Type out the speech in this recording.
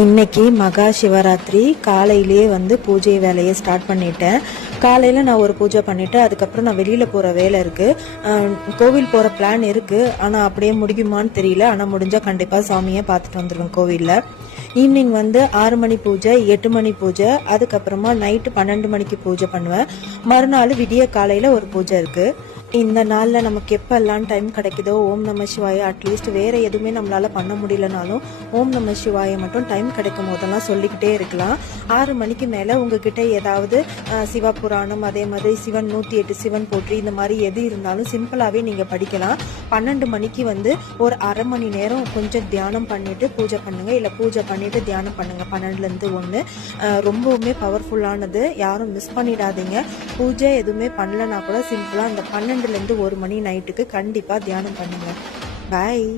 இன்னைக்கு மகா சிவராத்திரி காலையிலேயே பூஜை வேலையை ஸ்டார்ட் பண்ணிட்டேன். காலையில் நான் ஒரு பூஜை பண்ணிவிட்டு அதுக்கப்புறம் நான் வெளியில் போகிற வேலை இருக்குது. கோவில் போகிற பிளான் இருக்குது, ஆனால் அப்படியே முடியுமான்னு தெரியல. ஆனால் முடிஞ்சால் கண்டிப்பாக சாமியை பார்த்துட்டு வந்துடுவேன் கோவிலில். ஈவினிங் 6 மணி பூஜை, 8 மணி பூஜை, அதுக்கப்புறமா நைட்டு 12 மணிக்கு பூஜை பண்ணுவேன். மறுநாள் விடிய காலையில் ஒரு பூஜை இருக்குது. இந்த நாளில் நமக்கு எப்பெல்லாம் டைம் கிடைக்குதோ ஓம் நம சிவாய, அட்லீஸ்ட் வேறு எதுவுமே நம்மளால் பண்ண முடியலனாலும் ஓம் நம சிவாய மட்டும் டைம் கிடைக்கும் போதெல்லாம் சொல்லிக்கிட்டே இருக்கலாம். 6 மணிக்கு மேலே உங்ககிட்ட ஏதாவது சிவா புராணம், அதே மாதிரி சிவன் 108 சிவன் போற்றி, இந்த மாதிரி எது இருந்தாலும் சிம்பிளாகவே நீங்கள் படிக்கலாம். 12 மணிக்கு ஒரு அரை மணி நேரம் கொஞ்சம் தியானம் பண்ணிவிட்டு பூஜை பண்ணுங்கள், இல்லை பூஜை பண்ணிவிட்டு தியானம் பண்ணுங்கள். 12லேருந்து 1 ரொம்பவுமே பவர்ஃபுல்லானது, யாரும் மிஸ் பண்ணிடாதீங்க. பூஜை எதுவுமே பண்ணலன்னா கூட சிம்பிளாக அந்த 12லேருந்து 1 மணி நைட்டுக்கு கண்டிப்பாக தியானம் பண்ணுங்கள். பாய்.